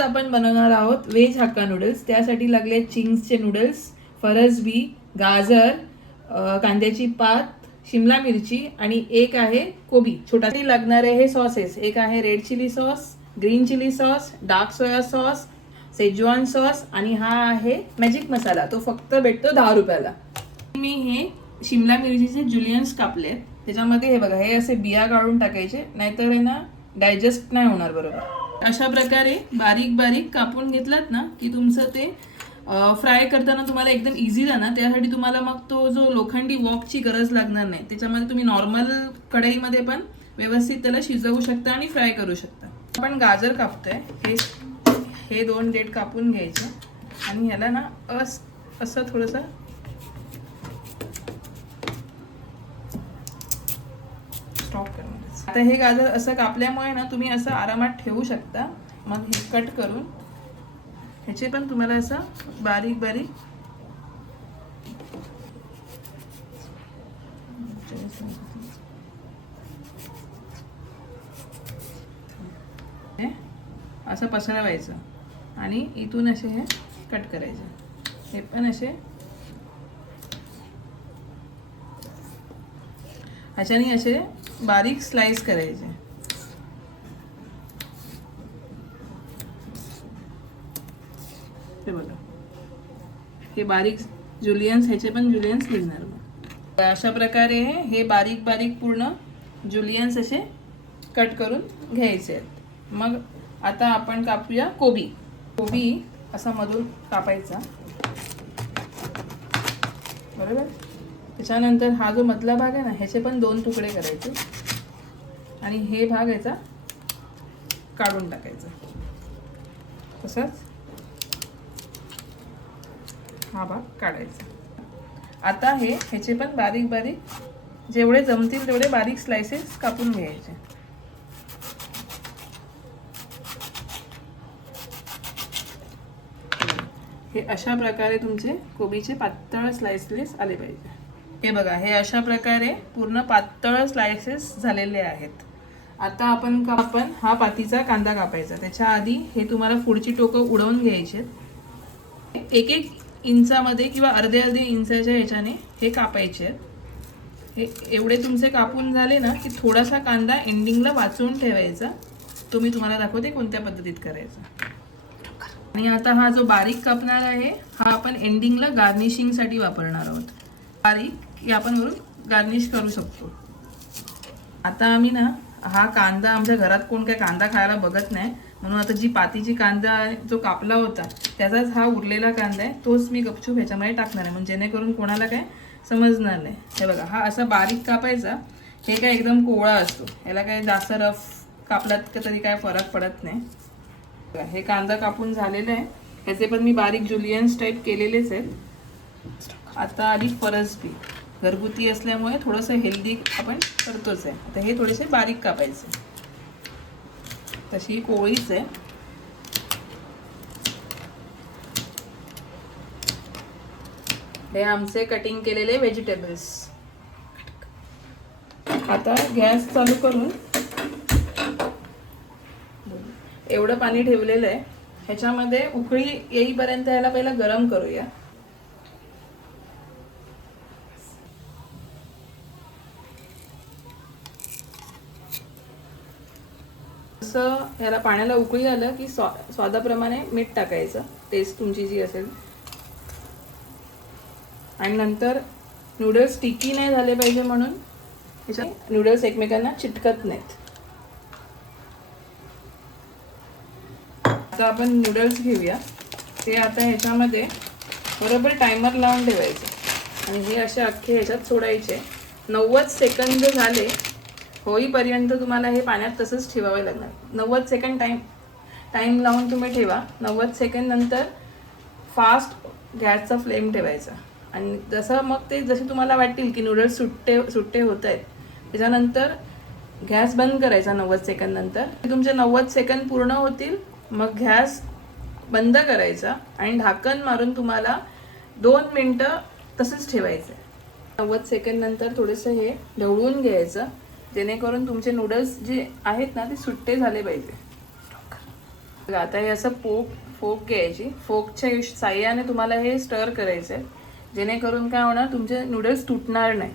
आपण बनवणार आहोत व्हेज हक्का नूडल्स त्यासाठी लागले चिंग्सचे नूडल्स फरसबी गाजर कांद्याची पात शिमला मिरची आणि एक आहे कोबी. छोटा लागणारे हे सॉसेस एक आहे red chilli sauce green chilli sauce dark soya sauce schezwan sauce आणि हा आहे मॅजिक मसाला तो फक्त भेटतो दहा रुपयाला. मी हे शिमला मिरचीचे जुलियन्स कापले त्याच्यामध्ये हे बघा हे असे बिया काढून टाकायचे. नाहीतर आहे ना डायजेस्ट नाही होणार बरोबर. अशा प्रकारे बारीक बारीक कापून घेतलात ना की तुमचं ते फ्राय करताना तुम्हाला एकदम इझी जाणार. त्यासाठी तुम्हाला मग तो जो लोखंडी वॉकची गरज लागणार नाही त्याच्यामध्ये तुम्ही नॉर्मल कढईमध्ये पण व्यवस्थित त्याला शिजवू शकता आणि फ्राय करू शकता. आपण गाजर कापतोय. हे हे दोन डेट कापून घ्यायचे. आणि ह्याला ना अस असं थोडंसं चॉप करून आता हे गाजर असं कापल्यामुळे ना तुम्ही असं आरामात ठेवू शकता. मग हे कट करून ह्याचे पण तुम्हाला असं बारीक बारीक हे असं पसरवायचं. आणि इथून असे हे कट करायचे. हे पण असे ह्याच्याने असे बारीक स्लाइस करायचे. ते बघा. हे बारीक जुलियन्स ह्याचे पण जुलियन्स निघणार अशा प्रकारे हे बारीक बारीक पूर्ण जुलियन्स असे कट करून घ्यायचे आहेत. मग आता आपण कापूया कोबी. कोबी असा मधून कापायचा. बरोबर? त्याच्यानंतर हा जो मधला भाग आहे ना ह्याचे पण दोन तुकडे करायचे. आणि हे भाग याचा काढून टाकायचा. तसंच हा भाग काढायचा. आता हे ह्याचे पण बारीक बारीक जेवढे जमतील तेवढे बारीक स्लायसेस कापून घ्यायचे. हे अशा प्रकारे तुमचे कोबीचे पातळ स्लाइसलेस आले पाहिजे. हे बघा हे अशा प्रकारे पूर्ण पातळ स्लायसेस झालेले आहेत. आता आपण का- आपण हा पातीचा कांदा कापायचा. त्याच्या आधी हे तुम्हाला पुढची टोकं उडवून घ्यायचे एक एक इंचामध्ये किंवा अर्धे अर्धे इंचाच्या ह्याच्याने हे कापायचे. आहेत हे एवढे तुमचे कापून झाले ना की थोडासा कांदा एंडिंगला वाचून ठेवायचा. तो मी तुम्हाला दाखवते कोणत्या पद्धतीत करायचा. आणि आता हा जो बारीक कापणार आहे हा आपण एंडिंगला गार्निशिंगसाठी वापरणार आहोत. बारीक की आपण वरून गार्निश करू शकतो. आता आम्ही ना हा कांदा आमच्या घरात कोण काय कांदा खायला बघत नाही म्हणून आता जी पातीची कांदा जो कापला होता त्याचाच हा उरलेला कांदा आहे तोच मी गपचूप ह्याच्यामध्ये टाकणार आहे. म्हणजे जेणेकरून कोणाला काय समजणार नाही. हे बघा हा असा बारीक कापायचा हे काय एकदम कोवळा असतो. ह्याला काय जास्त रफ कापलात का तरी काय फरक पडत नाही. हे कांदा कापून झालेलं आहे. ह्याचे पण मी बारीक जुलियन्स टाईप केलेलेच आहेत. आता आली फरसबी. घरगुती असल्यामुळे थोडंसं हेल्दी आपण करतोच आहे. आता हे थोडेसे बारीक कापायचे. तशी पोळीच कोळीच आहे. हे आमचे कटिंग केलेले व्हेजिटेबल्स आता गॅस चालू करून एवढं पाणी ठेवलेलं आहे. ह्याच्यामध्ये उकळी येईपर्यंत ह्याला पहिला गरम करूया. थोडंसं ह्याला पाण्याला उकळी आलं की स्वा स्वादाप्रमाणे मीठ टाकायचं. टेस्ट तुमची जी असेल. आणि नंतर नूडल्स स्टिकी नाही झाले पाहिजे म्हणून ह्याच्यात नूडल्स एकमेकांना चिटकत नाहीत. आता आपण नूडल्स घेऊया. ते आता ह्याच्यामध्ये बरोबर टायमर लावून ठेवायचं. आणि हे असे अख्खे ह्याच्यात सोडायचे. नव्वद सेकंद झाले. होईपर्यंत तुम्हाला हे पाण्यात तसंच ठेवावे लागणार. नव्वद सेकंड टाईम टाईम लावून तुम्ही ठेवा. नव्वद सेकंड नंतर फास्ट गॅसचा फ्लेम ठेवायचा. आणि जसं मग ते जसे तुम्हाला वाटतील की नूडल्स सुट्टे सुट्टे होत आहेत त्याच्यानंतर गॅस बंद करायचा नव्वद सेकंद नंतर. तुमचे नव्वद सेकंद पूर्ण होतील मग गॅस बंद करायचा आणि ढाकण मारून तुम्हाला दोन मिनटं तसंच ठेवायचं नव्वद सेकंद नंतर थोडंसं हे ढवळून घ्यायचं. जेणेकरून तुमचे नूडल्स जे आहेत ना ते सुट्टे झाले पाहिजे. आता हे असं पोक फोक घ्यायची. फोकच्या साह्याने तुम्हाला हे स्टर करायचं आहे जेणेकरून काय होणार तुमचे नूडल्स तुटणार नाही.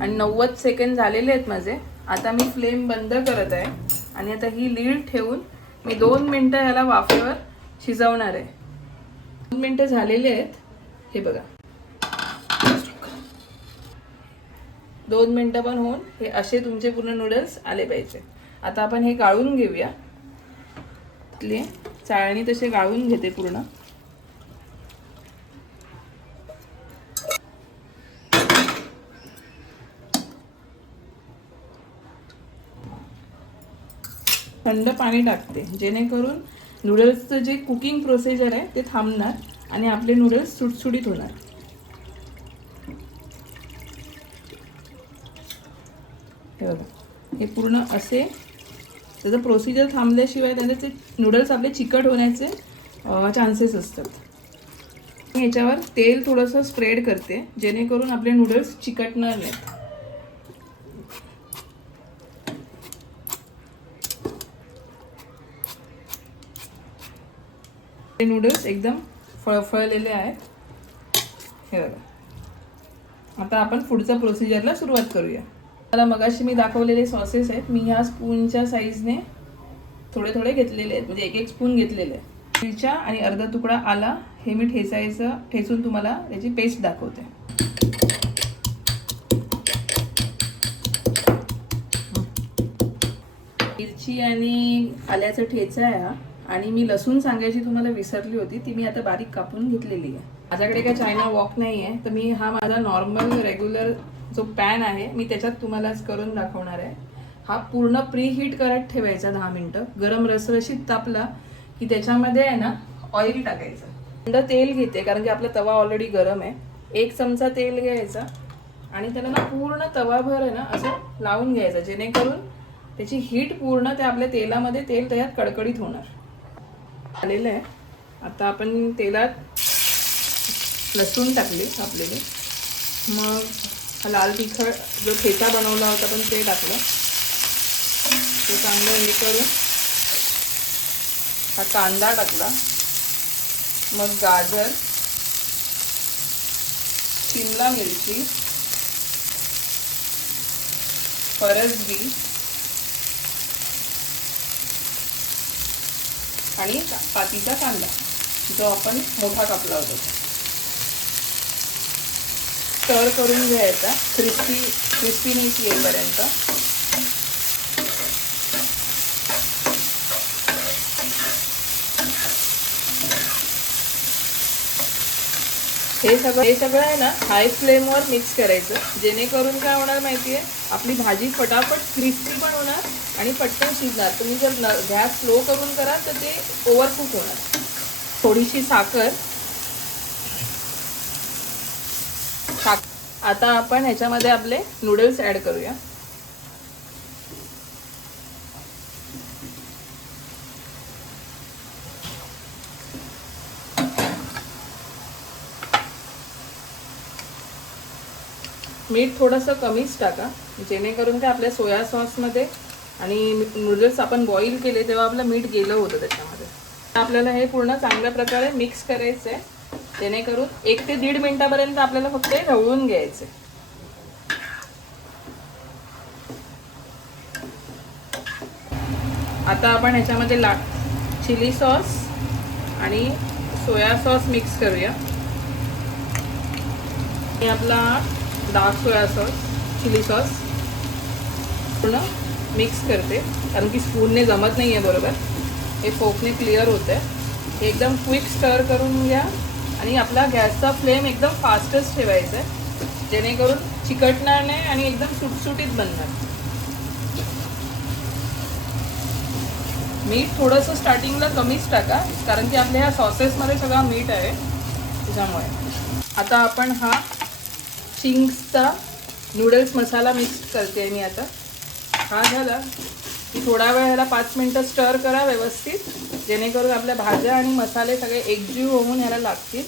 आणि नव्वद सेकंड झालेले आहेत माझे. आता मी फ्लेम बंद करत आहे. आणि आता ही लीड ठेवून मी दोन मिनटं ह्याला वाफेवर शिजवणार आहे. दोन मिनटं झालेले आहेत. हे बघा. दोन मिनटं पण होऊन हे असे तुमचे पूर्ण नूडल्स आले पाहिजे. आता आपण हे गाळून घेऊया. इथले चाळणी तसे गाळून घेते पूर्ण. थंड पाणी टाकते. जेणेकरून नूडल्सचं जे कुकिंग प्रोसिजर आहे ते थांबणार आणि आपले नूडल्स सुटसुटीत होणार. हे बघा हे पूर्ण असे त्याचं प्रोसिजर थांबल्याशिवाय त्याचे ते नूडल्स आपले चिकट होण्याचे चान्सेस असतात. मी ह्याच्यावर तेल थोडंसं स्प्रेड करते जेणेकरून आपले नूडल्स चिकटणार नाहीत हे नूडल्स एकदम फळफळलेले आहेत. हे बघा. आता आपण पुढच्या प्रोसिजरला सुरुवात करूया. मला मगाशी मी दाखवलेले सॉसेस आहेत. मी ह्या स्पूनच्या साईजने थोडे थोडे घेतलेले आहेत. म्हणजे एक एक स्पून घेतलेले आहे मिरच्या आणि अर्धा तुकडा आला. हे मी ठेचायचं ठेचून तुम्हाला त्याची पेस्ट दाखवते. मिरची आणि आल्याचा ठेचा आहे हा आणि मी लसूण सांगायची तुम्हाला विसरली होती ती मी आता बारीक कापून घेतलेली आहे. माझ्याकडे काय चायना वॉक नाही आहे तर मी हा माझा नॉर्मल रेग्युलर जो पॅन आहे मी त्याच्यात तुम्हाला करून दाखवणार आहे. हा पूर्ण प्री हीट करत ठेवायचा दहा मिनटं. गरम रसरशीत तापला की त्याच्यामध्ये आहे ना ऑइल टाकायचं. थंड तेल घेते कारण की आपला तवा ऑलरेडी गरम आहे. एक चमचा तेल घ्यायचा आणि त्याला ना पूर्ण तवाभर आहे ना असं लावून घ्यायचं जेणेकरून त्याची हीट पूर्ण त्या आपल्या तेलामध्ये तेल त्याच्यात कडकडीत होणार. आलेलं आहे. आता आपण तेलात लसूण टाकले कापलेले मग लाल तिखट जो ठेचा बनवला होता पण ते टाकलं. ते चांगलं हे करून हा कांदा टाकला. मग गाजर शिमला मिरची परसबी आणि पातीचा कांदा जो आपण मोठा कापला होता स्टर करून घ्यायचा क्रिस्पी क्रिस्पीनेस येईपर्यंत. हे सगळं हे सगळं आहे ना हाय फ्लेमवर मिक्स करायचं. जेणेकरून काय होणार माहिती आहे आपली भाजी फटाफट क्रिस्पी पण होणार आणि पटकन शिजणार. तुम्ही जर गॅस स्लो करून करा तर ते ओव्हरकुक होणार. थोडीशी साखर. साख आता आपण ह्याच्यामध्ये आपले नूडल्स ॲड करूया. मीठ थोडंसं कमीच टाका जेणेकरून काय आपल्या सोया सॉसमध्ये आणि नूडल्स आपण बॉईल केले तेव्हा आपलं मीठ गेलं होतं त्याच्यामध्ये आपल्याला हे पूर्ण चांगल्या प्रकारे मिक्स करायचं आहे जेणेकरून एक ते दीड मिनिटापर्यंत आपल्याला फक्त हे ढवळून घ्यायचं आहे. आता आपण ह्याच्यामध्ये ला चिली सॉस आणि सोया सॉस मिक्स करूया आणि आपला dark soya sauce chilli sauce पूर्ण मिक्स करते. कारण की स्पूनने जमत नाही आहे बरोबर. हे फोकने क्लिअर होतं आहे हे एकदम क्विक स्टर करून घ्या. आणि आपला गॅसचा फ्लेम एकदम फास्टच ठेवायचा आहे जेणेकरून चिकटणार नाही आणि एकदम सुटसुटीत बनणार. मीठ थोडंसं स्टार्टिंगला कमीच टाका. कारण की आपल्या ह्या सॉसेसमध्ये सगळा मीठ आहे. त्याच्यामुळे. आता आपण हा चिंग्सचा नूडल्स मसाला मिक्स करते मी आता. हा झाला. की थोडा वेळ ह्याला पाच मिनटं स्टर करा व्यवस्थित. जेणेकरून आपल्या भाज्या आणि मसाले सगळे एकजीव होऊन ह्याला लागतील.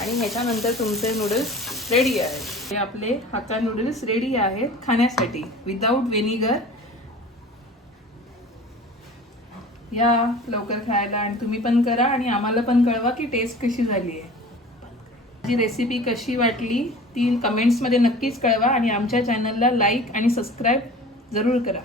आणि ह्याच्यानंतर तुमचे नूडल्स रेडी आहेत. हे आपले हाता नूडल्स रेडी आहेत खाण्यासाठी विदाऊट व्हिनिगर या लवकर खायला आणि तुम्ही पण करा आणि आम्हाला पण कळवा की टेस्ट कशी झाली आहे. जी रेसिपी कशी वाटली ती कमेंट्समध्ये नक्कीच कळवा आणि आमच्या चॅनलला लाईक आणि सबस्क्राईब जरूर करा.